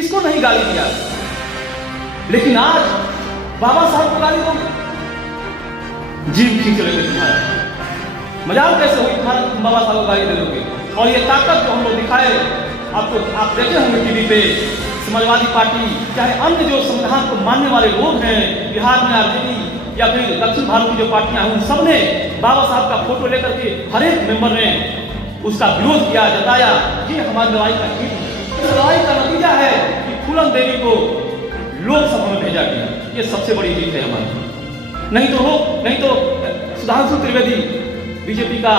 किसको नहीं गाली दिया, लेकिन आज बाबा साहब को गाली दोगे, जीभ खींच लेंगे तुम्हारा। मजाल कैसे हुई तुम्हारा, तुम बाबा साहब को गाली दे दोगे। और ये ताकत जो हम लोग दिखाए आपको, आप देखे होंगे टीवी पे, समाजवादी पार्टी चाहे अन्य जो संविधान को मानने वाले लोग हैं बिहार में, आरजेडी या फिर दक्षिण भारत की जो पार्टियां हैं, उन सब ने बाबा साहब का फोटो लेकर के हर एक मेंबर ने उसका विरोध किया, जताया। ये हमारी लड़ाई का हित है। इस लड़ाई का नतीजा है कि फूलन देवी को लोकसभा में भेजा गया। ये सबसे बड़ी जीत है हमारी। नहीं तो सुधांशु त्रिवेदी बीजेपी का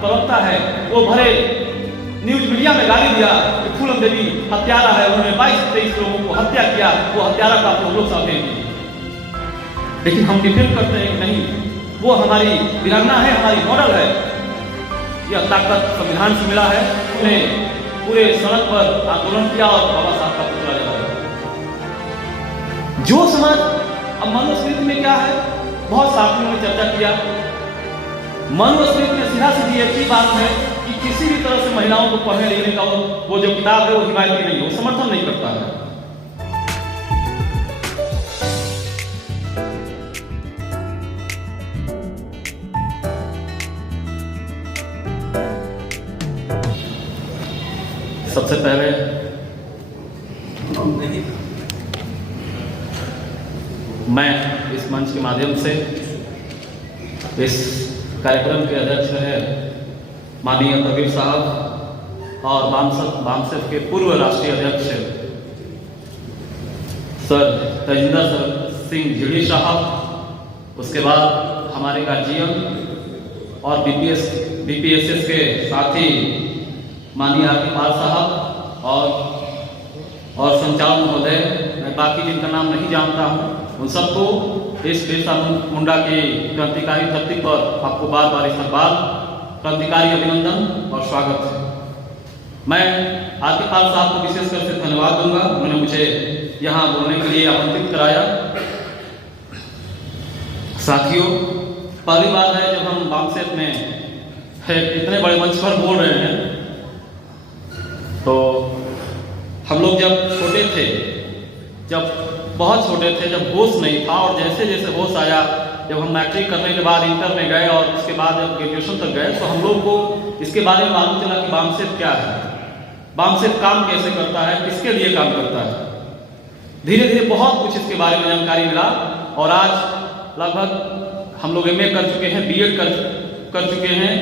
प्रवक्ता है, वो भरे न्यूज मीडिया में गाली दिया कि फूलन देवी हत्यारा है, उन्होंने 22-23 लोगों को हत्या किया, वो हत्यारा का आप लोग सब देंगे। लेकिन हम डिफेंड करते हैं कि नहीं, वो हमारी वीरांगना है, हमारी मॉडल है। यह ताकत संविधान से मिला है। उन्हें पूरे सड़क पर आंदोलन किया और बाबा साहब का पुतला जलाया। जो समाज, अब मनुस्मृति में क्या है, बहुत साथियों ने चर्चा किया। मनुस्मृति में सीधा सीधी एक ही बात है कि किसी भी तरह से महिलाओं को पढ़ने लिखने का वो जो किताब है वो हिमायती नहीं है, वो समर्थन नहीं करता है। सबसे पहले मैं इस मंच के माध्यम से इस कार्यक्रम के अध्यक्ष है माननीय कबीर साहब और बामसेफ के पूर्व राष्ट्रीय अध्यक्ष सर तेजिंदर सिंह झिड़ी साहब, उसके बाद हमारे गार्जियन और बीपीएसएस के साथी माननीय आरके पाल साहब और संचालक महोदय, मैं बाकी जिनका नाम नहीं जानता हूं, उन सबको इस बिरसा मुंडा की क्रांतिकारी धरती पर आपको बार बार इस बार क्रांतिकारी अभिनंदन और स्वागत है। मैं आरके पाल साहब को विशेषकर से धन्यवाद दूंगा, उन्होंने मुझे यहाँ बोलने के लिए आमंत्रित कराया। साथियों, पहली बात है जब हम बामसेफ में है इतने बड़े मंच पर बोल रहे हैं, तो हम लोग जब छोटे थे, जब बहुत छोटे थे, जब होश नहीं था, और जैसे जैसे होश आया, जब हम मैट्रिक करने के बाद इंटर में गए और उसके बाद जब ग्रेजुएशन तक गए, तो हम लोग को इसके बारे में मालूम चला कि बामसेफ क्या है, बामसेफ काम कैसे करता है, किसके लिए काम करता है। धीरे धीरे बहुत कुछ इसके बारे में जानकारी मिला और आज लगभग हम लोग एमए कर चुके हैं, बीएड कर चुके हैं,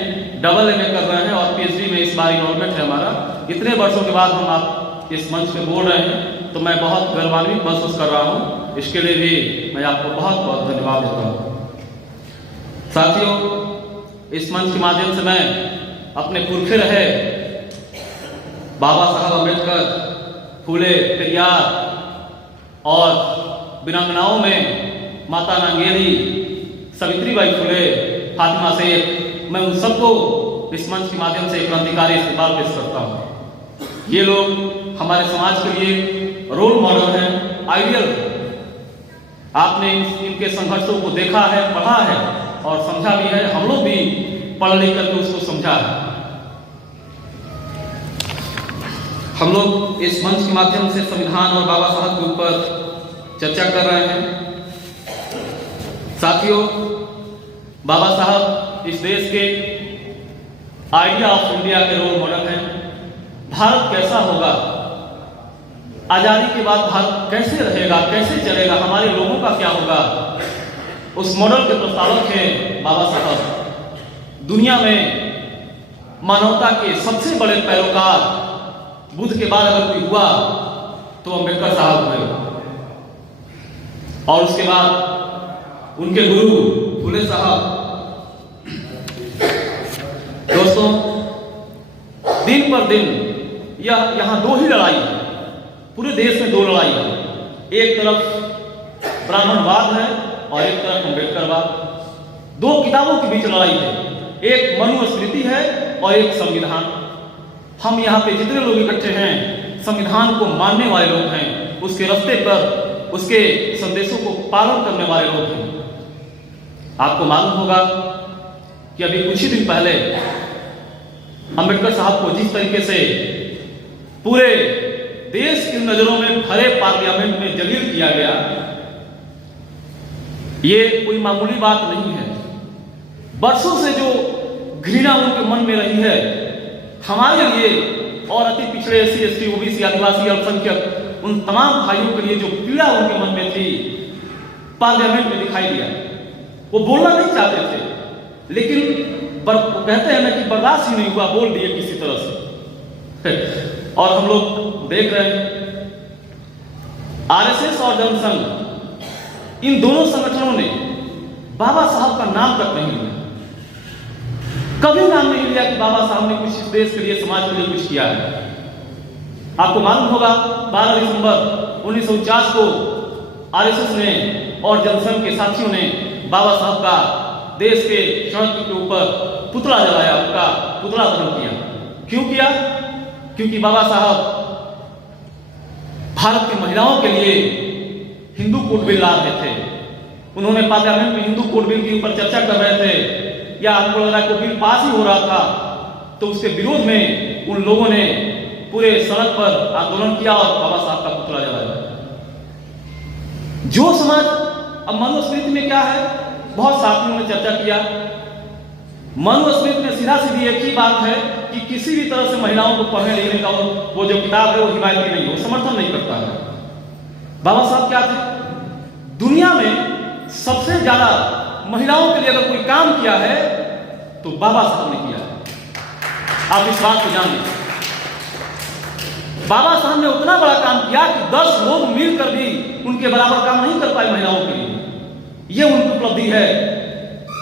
डबल एमए कर रहे हैं और पीएचडी में इस बार इनरोलमेंट है हमारा। इतने वर्षों के बाद हम आप इस मंच पे बोल रहे हैं, तो मैं बहुत गौरवान्वित महसूस कर रहा हूँ। इसके लिए भी मैं आपको बहुत बहुत धन्यवाद देता हूँ। साथियों, इस मंच के माध्यम से मैं अपने पुरखे रहे बाबा साहब अम्बेडकर, फूले, पेरियार और वीरांगनाओं में माता नांगेली, सावित्रीबाई फुले, फातिमा शेख, मैं उन सबको इस मंच के माध्यम से क्रांतिकारी इस्तेमाल पेश करता हूँ। ये लोग हमारे समाज के लिए रोल मॉडल हैं, आइडियल। आपने इनके संघर्षों को देखा है, पढ़ा है और समझा भी है। हम लोग भी पढ़ लिख करके उसको समझा है। हम लोग इस मंच के माध्यम से संविधान और बाबा साहब के ऊपर चर्चा कर रहे हैं। साथियों, बाबा साहब इस देश के आइडिया ऑफ इंडिया के रोल मॉडल हैं। भारत कैसा होगा, आजादी के बाद भारत कैसे रहेगा, कैसे चलेगा, हमारे लोगों का क्या होगा, उस मॉडल के प्रस्तावक हैं बाबा साहब। दुनिया में मानवता के सबसे बड़े पैरोकार बुद्ध के बाद अगर कोई हुआ तो अम्बेडकर साहब हुए, और उसके बाद उनके गुरु फुले साहब। दोस्तों, दिन पर दिन यहाँ दो ही लड़ाई है, पूरे देश में दो लड़ाई है। एक तरफ ब्राह्मणवाद है और एक तरफ अम्बेडकरवाद। दो किताबों के बीच लड़ाई है, एक मनुस्मृति है और एक संविधान। हम यहाँ पे जितने लोग इकट्ठे हैं, संविधान को मानने वाले लोग हैं, उसके रास्ते पर उसके संदेशों को पालन करने वाले लोग हैं। आपको मालूम होगा कि अभी कुछ ही दिन पहले अम्बेडकर साहब को जिस तरीके से पूरे देश की नजरों में भरे पार्लियामेंट में जलील किया गया, ये कोई मामूली बात नहीं है। बरसों से जो घृणा उनके मन में रही है हमारे लिए और अति पिछड़े SC ST OBC आदिवासी अल्पसंख्यक उन तमाम भाइयों के लिए जो पीड़ा उनके मन में थी पार्लियामेंट में दिखाई दिया। वो बोलना नहीं चाहते थे, लेकिन कहते हैं ना कि बर्दाश्त ही नहीं हुआ, बोल दिए किसी तरह से। और हम लोग देख रहे हैं RSS और जनसंघ, इन दोनों संगठनों ने बाबा साहब का नाम तक नहीं लिया, कभी नाम नहीं लिया कि बाबा साहब ने कुछ इस देश के लिए, समाज के लिए कुछ किया है। आपको मालूम होगा 12 दिसंबर 1949 को RSS ने और जनसंघ के साथियों ने बाबा साहब का देश के सड़क के ऊपर पुतला जलाया, उनका पुतला दहन किया। क्यों किया? क्योंकि बाबा साहब भारत की महिलाओं के लिए हिंदू कोड बिल ला रहे थे। उन्होंने पार्लियामेंट में हिंदू कोड बिल के ऊपर चर्चा कर रहे थे, या आपको लग रहा है कोई बिल पास ही हो रहा था, तो उसके विरोध में उन लोगों ने पूरे सड़क पर आंदोलन किया और बाबा साहब का पुतला जलाया। जो समाज, अब मनुस्मृति में क्या है, बहुत साथियों ने चर्चा किया। मनुस्मृति में सीधा सीधी एक ही बात है कि किसी भी तरह से महिलाओं को पढ़ने लिखने का वो जो किताब है वो हिमायती नहीं है, वो समर्थन नहीं करता है। बाबा साहब क्या थे? दुनिया में सबसे ज्यादा महिलाओं के लिए अगर कोई काम किया है तो बाबा साहब ने किया है। आप इस बात को जान लीजिए। बाबा साहब ने उतना बड़ा काम किया कि 10 लोग मिलकर भी उनके बराबर काम नहीं कर पाए महिलाओं के लिए। ये उनकी उपलब्धि है।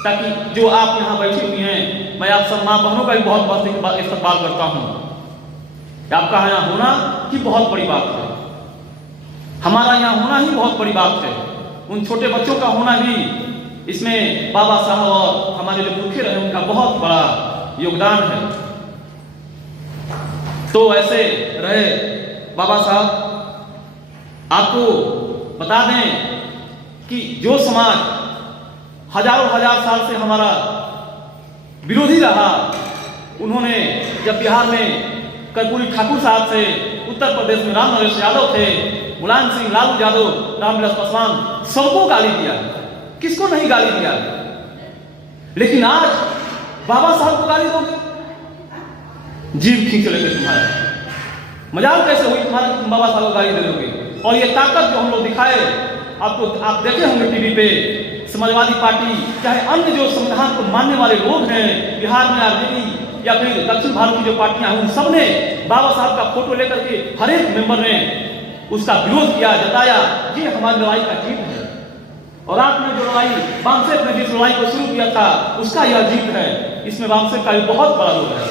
ताकि जो आप यहाँ बैठी हुई हैं, मैं आप सब माँ बहनों का भी बहुत बहुत इस्तकबाल करता हूँ। आपका यहाँ होना ही बहुत बड़ी बात है, हमारा यहाँ होना ही बहुत बड़ी बात है। उन छोटे बच्चों का होना भी, इसमें बाबा साहब और हमारे जो मुख्य रहे उनका बहुत बड़ा योगदान है। तो ऐसे रहे बाबा साहब। आपको बता दें कि जो समाज हजारों हजार साल से हमारा विरोधी रहा, उन्होंने जब बिहार में कर्पूरी ठाकुर साहब से, उत्तर प्रदेश में राम नरेश यादव थे, मुलायम सिंह, लालू यादव, रामविलास पासवान, सबको गाली दिया, किसको नहीं गाली दिया। लेकिन आज बाबा साहब को गाली दोगे, जीभ खींच लेते तुम्हारा। मजाक कैसे हुई तुम्हारा कि तुम बाबा साहब को गाली दे दोगे। और ये ताकत जो हम लोग दिखाए, आपको आप देखे होंगे टीवी पे, समाजवादी पार्टी चाहे अन्य जो संविधान को मानने वाले लोग हैं बिहार में, RJD या फिर दक्षिण भारत की जो पार्टियां हैं, उन सब ने बाबा साहब का फोटो लेकर के हर एक मेंबर ने उसका विरोध किया, जताया ये हमारी लड़ाई का जीत है। और आपने जो लड़ाई वामसेफ ने जिस लड़ाई को शुरू किया था उसका यह जीत है। इसमें वामसेफ का भी बहुत बड़ा रोल है।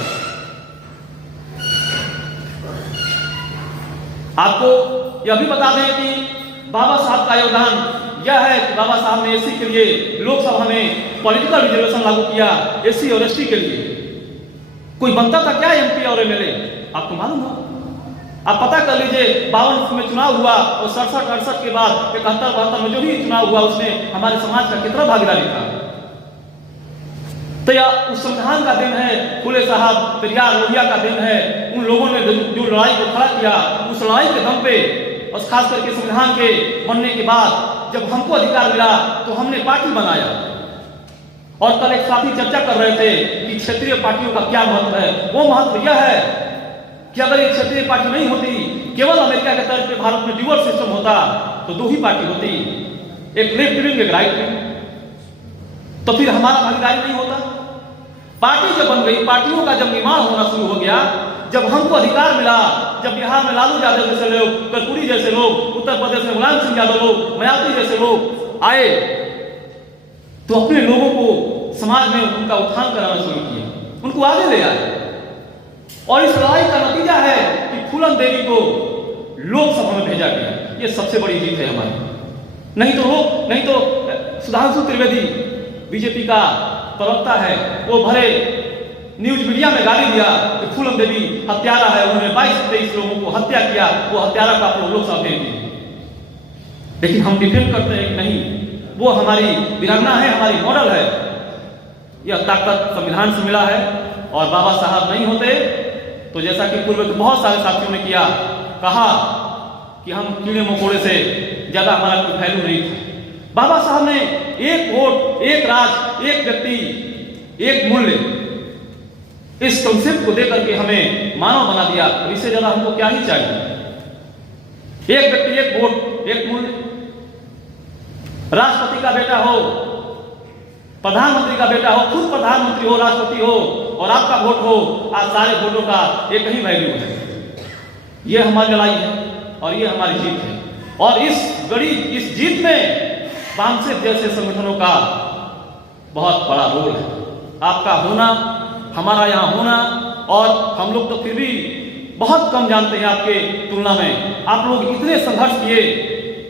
आपको यह भी बता दें कि बाबा साहब का योगदान यह है कि बाबा साहब ने SC के लिए लोकसभा में पॉलिटिकल रिजर्वेशन लागू किया। SC और ST के लिए कोई बनता था क्या MP और MLA? आपको मालूम हो? आप पता कर लीजिए, 52 में चुनाव हुआ और 67-68 के बाद 71-72 में जो भी चुनाव हुआ उसमें हमारे समाज का कितना भागीदारी था। तो यह उस संविधान का दिन है, फुले साहब, पेरियार, लोहिया का दिन है। उन लोगों ने जो लड़ाई को खड़ा किया, उस लड़ाई के दम पे, और खास करके संविधान के बनने के बाद जब हमको अधिकार मिला तो हमने पार्टी बनाया। और कल एक साथी चर्चा कर रहे थे कि क्षेत्रीय पार्टियों का क्या महत्व है। वो महत्व यह है कि अगर एक क्षेत्रीय पार्टी नहीं होती, केवल अमेरिका के तर्ज पे भारत में ड्यूअल सिस्टम होता, तो 2 ही पार्टी होती, एक लेफ्ट विंग एक राइट विंग, तो फिर हमारा भागीदारी नहीं होता। पार्टी जब बन गई, पार्टियों का जब निर्माण होना शुरू हो गया, जब हमको अधिकार मिला, जब बिहार में लालू यादव जैसे लोग, कर्पूरी जैसे लोग, उत्तर प्रदेश में मुलायम सिंह यादव लोग, मायावती जैसे लोग आए, तो अपने लोगों को समाज में उनका उत्थान कराना शुरू किया, उनको आगे ले आए। और इस लड़ाई का नतीजा है कि फूलन देवी को लोकसभा में भेजा गया। ये सबसे बड़ी जीत है हमारी। नहीं तो सुधांशु त्रिवेदी बीजेपी का प्रवक्ता है, वो भरे न्यूज मीडिया में गाली दिया कि फूलन देवी हत्यारा है, उन्होंने 22-23 लोगों को हत्या किया, वो हत्यारा का आप लोकसभा भेज दिए। लेकिन हम डिफेंड करते हैं कि नहीं, वो हमारी वीरांगना है, हमारी मॉडल है। यह ताकत संविधान से मिला है। और बाबा साहब नहीं होते तो जैसा कि पूर्व के बहुत सारे साथियों ने किया, कहा कि हम कीड़े मकोड़े से ज़्यादा हमारा कोई वैल्यू नहीं था। बाबा साहब ने एक वोट, एक राज, एक व्यक्ति, एक मूल्य, इस कंसेप्ट को देकर के हमें मानव बना दिया। इससे ज़्यादा हमको क्या ही चाहिए? एक व्यक्ति, एक वोट, एक मूल्य। राष्ट्रपति का बेटा हो, प्रधानमंत्री का बेटा हो, खुद प्रधानमंत्री हो, राष्ट्रपति हो और आपका वोट हो, आज सारे वोटों का एक ही वैल्यू है। ये हमारी लड़ाई है और ये हमारी जीत है। और इस जीत में बामसेफ जैसे संगठनों का बहुत बड़ा रोल है। आपका होना, हमारा यहाँ होना, और हम लोग तो फिर भी बहुत कम जानते हैं आपके तुलना में। आप लोग इतने संघर्ष किए,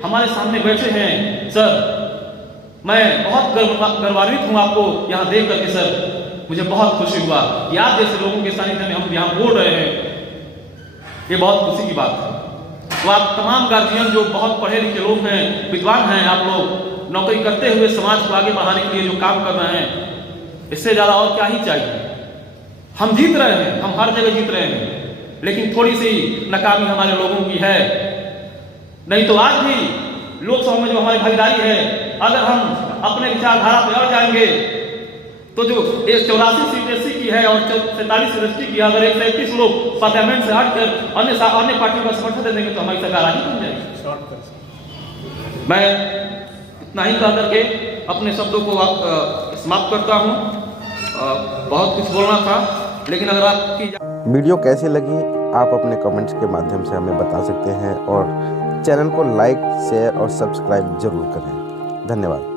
हमारे सामने बैठे हैं सर। मैं बहुत गर्वान्वित हूँ आपको यहाँ देख करके सर। मुझे बहुत खुशी हुआ कि आप जैसे लोगों के सानिध्य में हम यहाँ बोल रहे हैं, ये बहुत खुशी की बात है। तो आप तमाम गार्जियन जो बहुत पढ़े लिखे लोग हैं, विद्वान हैं, आप लोग नौकरी करते हुए समाज को आगे बढ़ाने के लिए जो काम कर रहे हैं, इससे ज़्यादा और क्या ही चाहिए? हम जीत रहे हैं, हम हर जगह जीत रहे हैं, लेकिन थोड़ी सी नाकामी हमारे लोगों की है। नहीं तो आज भी लोकसभा में जो हमारी भागीदारी है, अगर हम अपने विचारधारा पर अड़ जाएंगे तो जो 84 सीट एससी की है और 47 सीट एसटी की है, अगर 131 लोग पार्लियामेंट से हटकर अन्य पार्टियों का समर्थन दे देंगे तो हमारी सरकार आज ही बन जाएगी। मैं इतना ही कह करके अपने शब्दों को समाप्त करता हूँ। बहुत कुछ बोलना था, लेकिन अगर आपकी वीडियो कैसी लगी आप अपने कमेंट्स के माध्यम से हमें बता सकते हैं और चैनल को लाइक, शेयर और सब्सक्राइब जरूर करें। धन्यवाद।